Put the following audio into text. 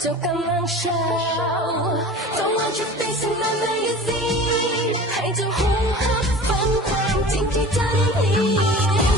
เจ้ากำลังเช้า Don't want your face in my magazine ให้เจ้าหูหับฟังความจริงที่เธอได้ยิน